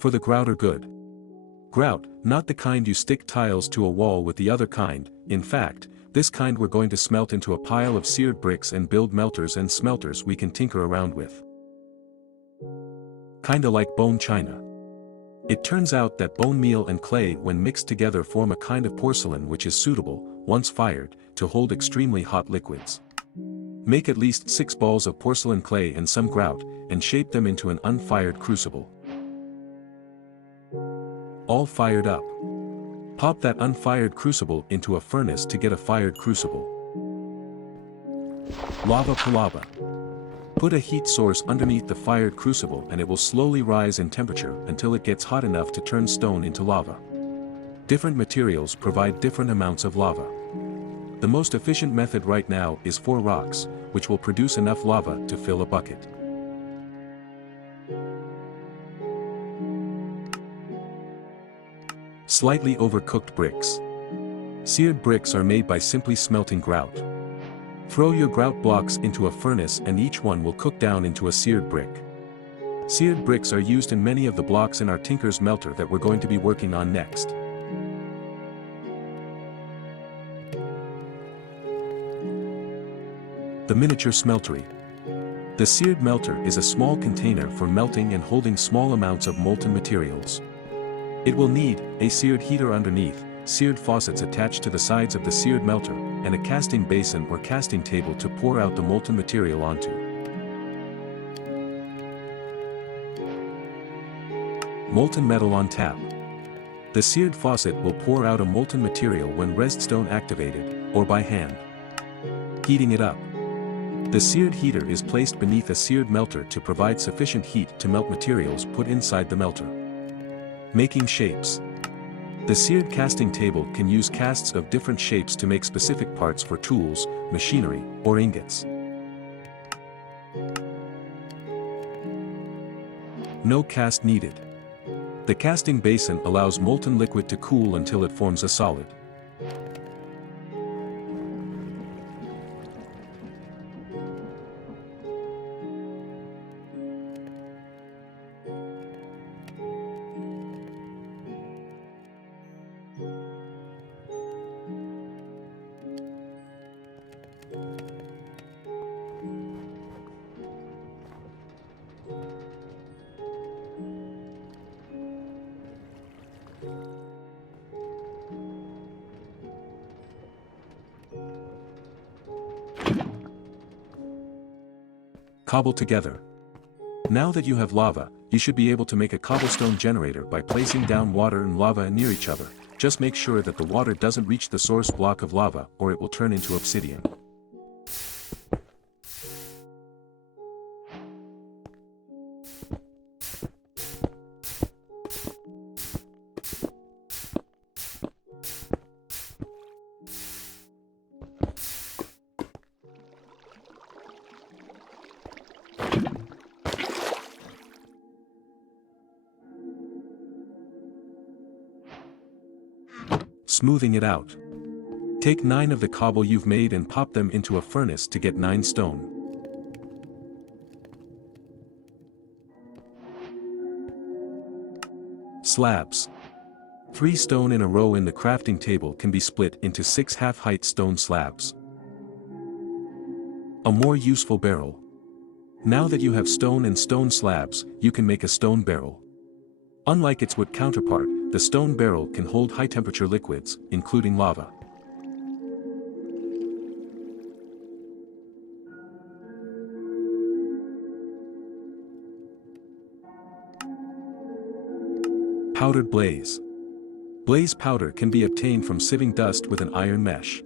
For the grout are good. Grout, not the kind you stick tiles to a wall with the other kind, in fact, this kind we're going to smelt into a pile of seared bricks and build melters and smelters we can tinker around with. Kinda like bone china. It turns out that bone meal and clay when mixed together form a kind of porcelain which is suitable, once fired, to hold extremely hot liquids. Make at least 6 balls of porcelain clay and some grout, and shape them into an unfired crucible. All fired up. Pop that unfired crucible into a furnace to get a fired crucible. Lava palava. Put a heat source underneath the fired crucible and it will slowly rise in temperature until it gets hot enough to turn stone into lava. Different materials provide different amounts of lava. The most efficient method right now is 4 rocks, which will produce enough lava to fill a bucket. Slightly overcooked bricks. Seared bricks are made by simply smelting grout. Throw your grout blocks into a furnace and each one will cook down into a seared brick. Seared bricks are used in many of the blocks in our Tinker's melter that we're going to be working on next. The miniature smeltery. The seared melter is a small container for melting and holding small amounts of molten materials. It will need a seared heater underneath, seared faucets attached to the sides of the seared melter, and a casting basin or casting table to pour out the molten material onto. Molten metal on tap. The seared faucet will pour out a molten material when redstone activated, or by hand. Heating it up. The seared heater is placed beneath a seared melter to provide sufficient heat to melt materials put inside the melter. Making shapes. The seared casting table can use casts of different shapes to make specific parts for tools, machinery, or ingots. No cast needed. The casting basin allows molten liquid to cool until it forms a solid. Cobble together. Now that you have lava, you should be able to make a cobblestone generator by placing down water and lava near each other. Just make sure that the water doesn't reach the source block of lava or it will turn into obsidian. Smoothing it out. Take 9 of the cobble you've made and pop them into a furnace to get 9 stone. Slabs. 3 stone in a row in the crafting table can be split into 6 half-height stone slabs. A more useful barrel. Now that you have stone and stone slabs, you can make a stone barrel. Unlike its wood counterpart, the stone barrel can hold high-temperature liquids, including lava. Powdered blaze. Blaze powder can be obtained from sieving dust with an iron mesh.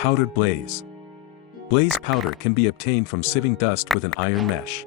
Powdered blaze. Blaze powder can be obtained from sieving dust with an iron mesh.